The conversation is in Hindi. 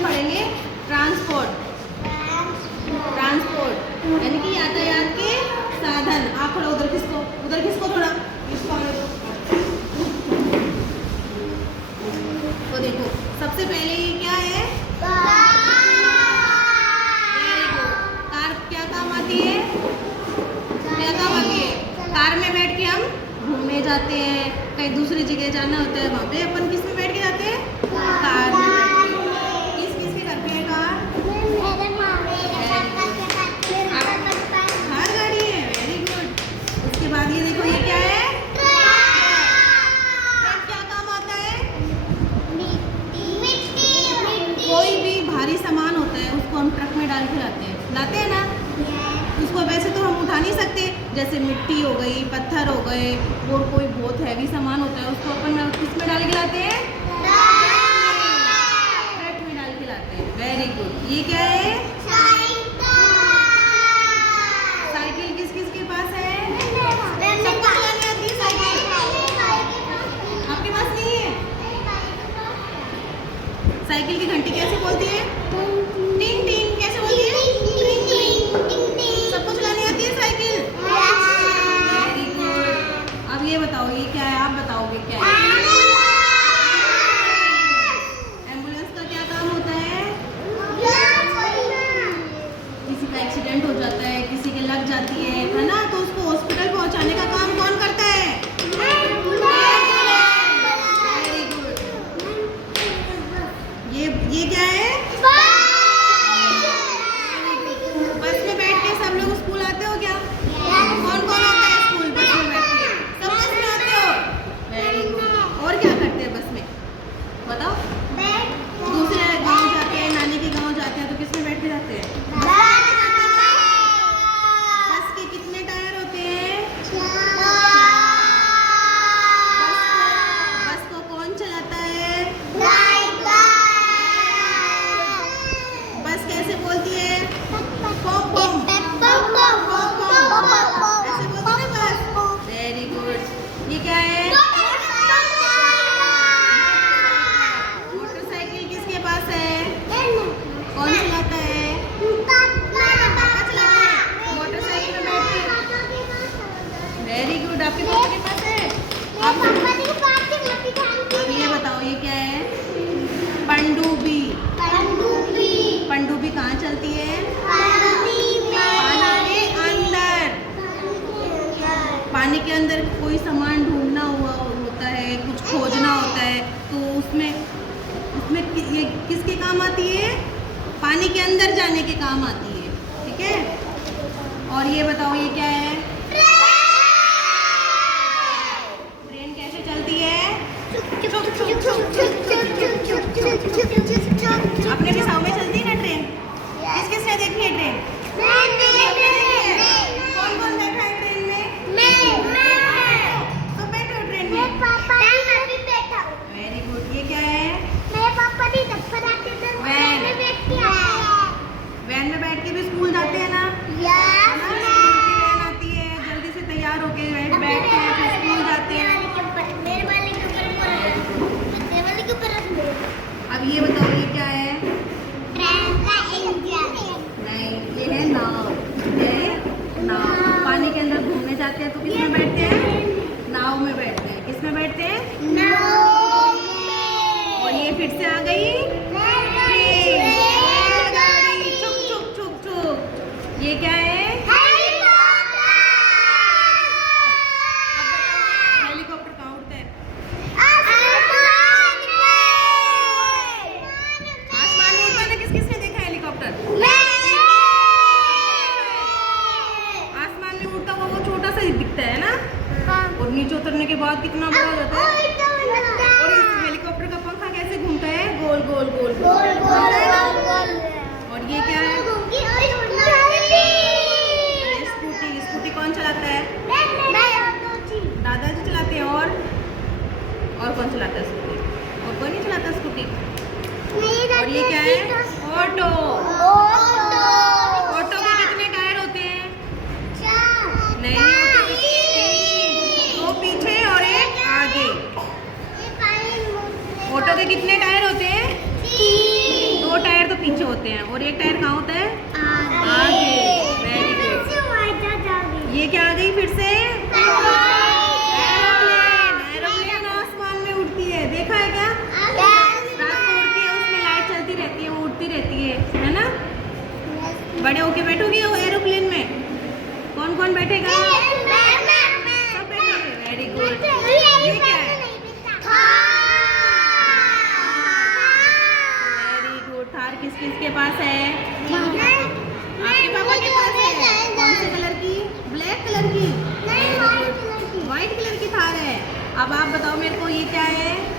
हम पढ़ेंगे ट्रांसपोर्ट। ट्रांसपोर्ट यानी कि यातायात के साधन। आप थोड़ा उधर खिसको थोड़ा, इसको आने दो। तो देखो सबसे पहले ये क्या है? Very good. कार क्या काम आती है? क्या काम आती है? कार में बैठ के हम घूमने जाते हैं, कहीं दूसरी जगह जाना होता है, वहाँ पे अपन किस में बैठ के जाते हैं? कार में बैठ के। किस के घर पे है कार? कार गाड़ी है। Very good. उसके बाद ये देखो ये क्या है? ट्रक क्या काम आता है? कोई भी भारी सामान होता है उसको हम ट्रक में डाल के लाते हैं ना। उसको वैसे तो हम उठा नहीं सकते, जैसे मिट्टी हो गई, पत्थर हो गए, और कोई बहुत हैवी सामान होता है उसको अपन किस में डाल के लाते हैं? ट्रक में डाल के लाते हैं। Very good. ये क्या है? साइकिल किस के पास है? सबको चलानी आती है साइकिल? आपके पास नहीं है? साइकिल की घंटी कैसे बोलती है? टिंग टिंग। कैसे बोलती है? सबको चलानी आती है साइकिल? Very good. अब ये बताओ ये क्या है? आप बताओगे क्या है? एम्बुलेंस का क्या काम होता है? किसी का एक्सीडेंट हो जाता है, किसी के लग जाती है ना, तो उसको हॉस्पिटल पहुंचाने का काम कौन करता है? Very good. ये क्या है? बस में बैठ के सब लोग स्कूल आते हो क्या? कौन कौन आता है स्कूल बस में बैठ के? सब बस में आते हो? Very good. और क्या करते हैं बस में? बताओ। दूसरे गांव जाते हैं, नानी के गांव जाते हैं, तो किस में बैठ के जाते हैं? बस के कितने टायर होते हैं? बस को कौन चलाता है? बस कैसे बोलती है? Pop pop. ऐसे बोलती है ना बस। Very good. ये क्या है? मोटरसाइकिल किसके पास है? कौन चलाता है? पापा चलाते हैं मोटरसाइकिल में बैठ के। Very good. आपके पापा के पास है? अब ये बताओ ये क्या है? पनडुब्बी। पनडुब्बी कहाँ चलती है? पानी के अंदर कोई सामान ढूंढना हुआ होता है, कुछ खोजना होता है, तो उसमें ये किसके काम आती है? पानी के अंदर जाने के काम आती है। ठीक है। और ये बताओ ये क्या है? ट्रेन कैसे चलती है? अपने भी सामने चलती है ना ट्रेन? किसने देखी है ट्रेन? कौन कौन बैठा है ट्रेन में? तो बैठो ट्रेन में। Very good. ये क्या है? वैन में बैठ के भी स्कूल जाते हैं ना? स्कूल की वैन आती है, जल्दी से तैयार होके बैठते हैं, फिर स्कूल जाते हैं। अब ये बताओ ये क्या है? नहीं, ये है नाव। नाव। पानी के अंदर घूमने जाते हैं तो किस में बैठते हैं? नाव में बैठते हैं। किस में बैठते हैं? और ये फिर से आ गई रेलगाड़ी। छुक छुक छुक छुक। ये क्या है? हेलीकॉप्टर कहाँ उड़ता है? आसमान में उड़ता है। किसने देखा हेलीकॉप्टर? आसमान में उड़ता हुआ वो छोटा सा ही दिखता है ना, और नीचे उतरने के बाद कितना बड़ा हो जाता है। और इस हेलीकॉप्टर का पंखा कैसे घूमता है? गोल गोल गोल गोल। और ये क्या है? स्कूटी कौन चलाता है? दादाजी चलाते हैं। और कौन चलाता है स्कूटी? और कोई नहीं चलाता स्कूटी। और ये क्या है? ऑटो। ऑटो के कितने टायर होते हैं? नहीं, दो पीछे और एक आगे। ऑटो के कितने टायर होते हैं? 2 टायर। होते हैं और एक टायर कहाँ होता है? आगे। Very good. ये क्या आ गई फिर से? एरोप्लेन। एरोप्लेन आसमान में उड़ती है, देखा है क्या? रात को उड़ती है, उसमें लाइट चलती रहती है, वो उड़ती रहती है ना? बड़े होके बैठोगे वो एरोप्लेन में? कौन कौन बैठेगा? सब बैठेंगे। Very good. ये क्या है? Very good. थार किस किस के पास है? आपके पापा के पास है। कौन से कलर की? ब्लैक कलर की? व्हाइट कलर की थार है। अब आप बताओ मेरे को, ये क्या है?